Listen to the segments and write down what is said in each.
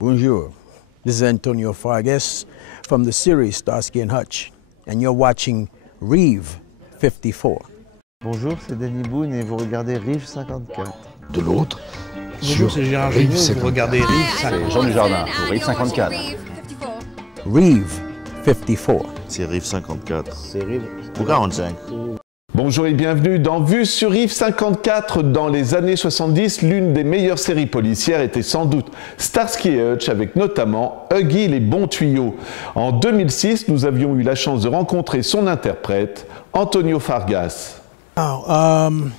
Bonjour. This is Antonio Fargas from the series Starsky and Hutch, and you're watching Rive 54. Bonjour, c'est Danny Boone et vous regardez Rive 54. De l'autre, bonjour, c'est Gérard Rive, vous regardez Rive 54. C'est Jean Dujardin pour Rive 54. Rive 54. C'est Rive 54. C'est Rive Ou 45. Bonjour et bienvenue dans Vue sur Rive 54. Dans les années 70, l'une des meilleures séries policières était sans doute Starsky et Hutch, avec notamment Huggy, les bons tuyaux. En 2006, nous avions eu la chance de rencontrer son interprète, Antonio Fargas. And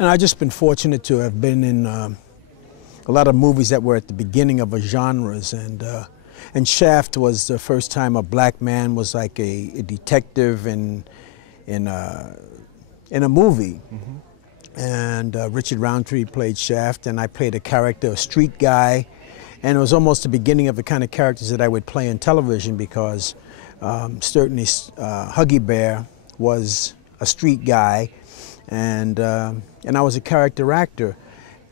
I've just been fortunate to have been in a lot of movies that were at the beginning of a genres, and Shaft was the first time a black man was like a detective in a movie. Mm-hmm. And Richard Roundtree played Shaft, and I played a character, a street guy, and it was almost the beginning of the kind of characters that I would play in television, because certainly Huggy Bear was a street guy, and I was a character actor.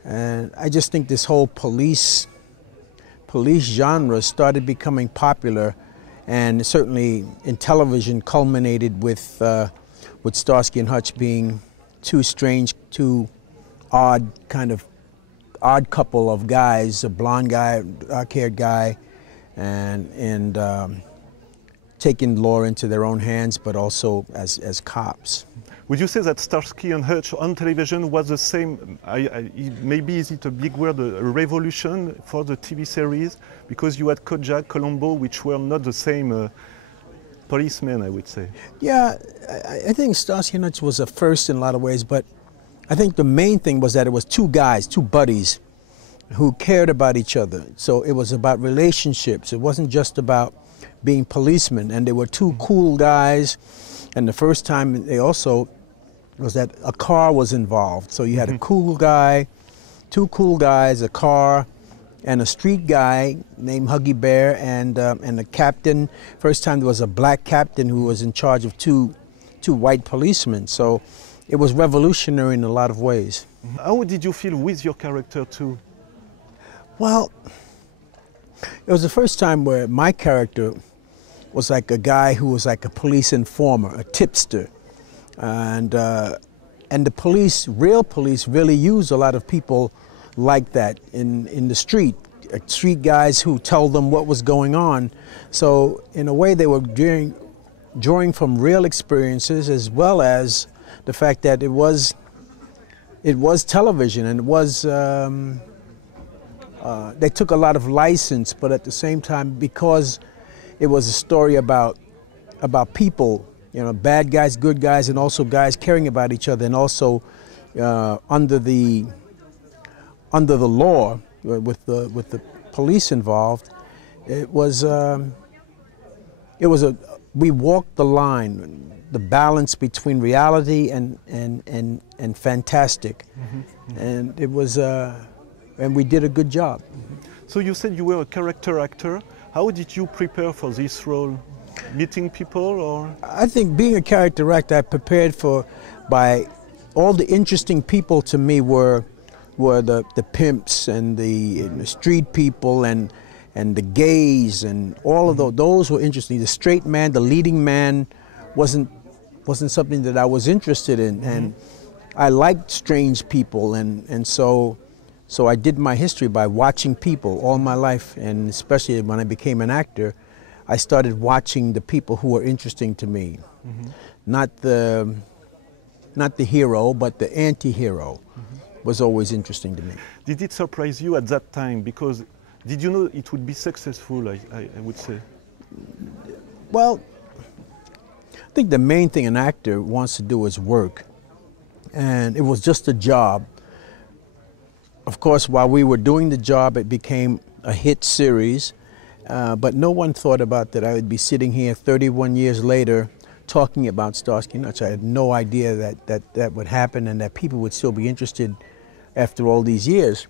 And I just think this whole police genre started becoming popular, and certainly in television culminated with Starsky and Hutch being two odd couple of guys, a blonde guy, dark-haired guy, and taking law into their own hands, but also as cops. Would you say that Starsky and Hutch on television was the same, maybe is it a big word, a revolution for the TV series? Because you had Kojak, Columbo, which were not the same policemen, I would say. Yeah, I think Starsky and Hutch was a first in a lot of ways, but I think the main thing was that it was two guys, two buddies, who cared about each other. So it was about relationships. It wasn't just about being policemen, and they were two cool guys. And the first time they also was that a car was involved. So you had a cool guy, two cool guys, a car, and a street guy named Huggy Bear, and a captain. First time there was a black captain who was in charge of two white policemen. So it was revolutionary in a lot of ways. How did you feel with your character too? Well, it was the first time where my character was like a guy who was like a police informer, a tipster. And the police, real police, really use a lot of people like that in the street guys who tell them what was going on. So in a way they were drawing from real experiences, as well as the fact that it was television, and it was, they took a lot of license, but at the same time, because it was a story about people, you know, bad guys, good guys, and also guys caring about each other, and also under the law, with the police involved. We walked the line, the balance between reality and fantastic, and it was and we did a good job. So you said you were a character actor. How did you prepare for this role? Meeting people, or? I think being a character actor, I prepared by all the interesting people to me were the pimps and the street people and the gays, and all of those were interesting. The straight man, the leading man, wasn't something that I was interested in, and I liked strange people, and so I did my history by watching people all my life, and especially when I became an actor, I started watching the people who were interesting to me. Not the hero, but the anti-hero was always interesting to me. Did it surprise you at that time? Because did you know it would be successful, I would say? Well, I think the main thing an actor wants to do is work, and it was just a job. Of course, while we were doing the job, it became a hit series, but no one thought about that I would be sitting here 31 years later talking about Starsky and Hutch. I had no idea that would happen, and that people would still be interested after all these years.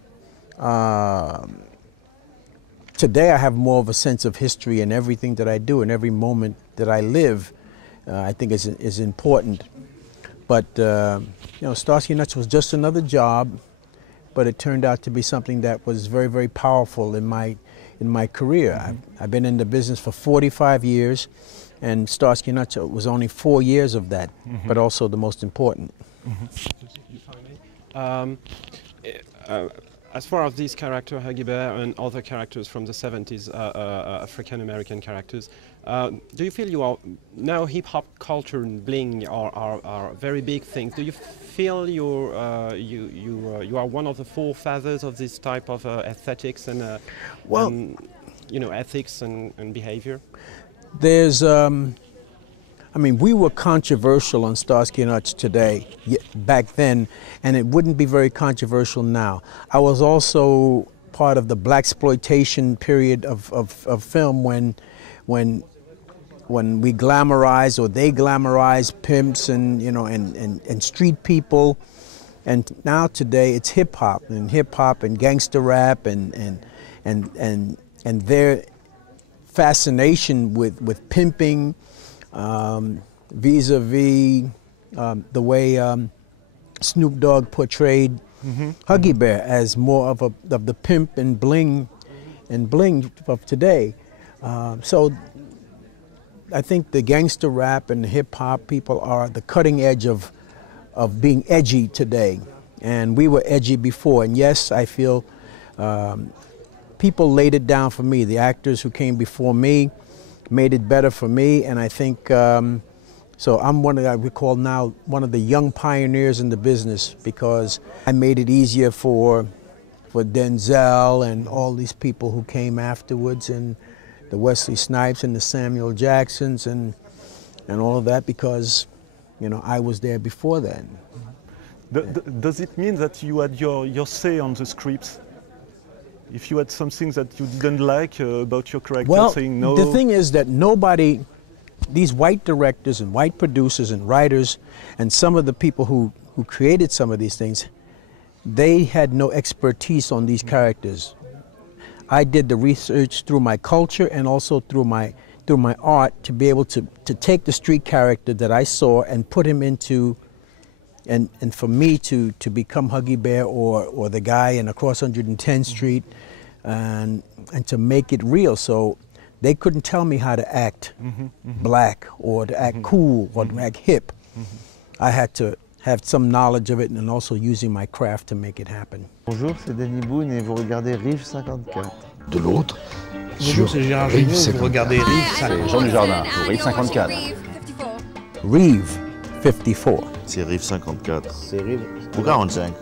Today I have more of a sense of history in everything that I do, and every moment that I live, I think is important. But you know, Starsky and Hutch was just another job. but it turned out to be something that was very, very powerful in my career. I've been in the business for 45 years, and Starsky and Hutch was only 4 years of that, but also the most important. As far as this character, Huggy Bear, and other characters from the 70s, African-American characters, do you feel now hip-hop culture and bling are very big things? Do you feel you are one of the forefathers of this type of aesthetics and ethics and behavior? There's, I mean, we were controversial on Starsky and Hutch today, back then, and it wouldn't be very controversial now. I was also part of the blaxploitation period of film when we glamorized, or they glamorized, pimps and and street people, and now today it's hip hop and gangster rap and their fascination with pimping. Vis-a-vis the way Snoop Dogg portrayed Huggy Bear as more of the pimp and bling of today. So I think the gangster rap and hip hop people are the cutting edge of being edgy today, and we were edgy before. And yes, I feel people laid it down for me. The actors who came before me made it better for me, and I think so I'm I would call now one of the young pioneers in the business, because I made it easier for Denzel and all these people who came afterwards, and the Wesley Snipes and the Samuel Jacksons and all of that, because I was there before then. Does it mean that you had your say on the scripts? If you had something that you didn't like about your character, saying no? The thing is that these white directors and white producers and writers and some of the people who created some of these things, they had no expertise on these characters. I did the research through my culture and also through my art to be able to take the street character that I saw and put him into, and for me to become Huggy Bear or the guy in across 110th Street, and to make it real. So they couldn't tell me how to act black or to act cool or to act hip. I had to have some knowledge of it and also using my craft to make it happen. Bonjour, c'est Danny Boone et vous regardez Rive 54. De l'autre, Bonjour, c'est Gérard Gignot, vous regardez Rive 54. c'est Jean Dujardin pour Rive 54. Rive 54. C'est Rive 54. C'est Rive Ou 45.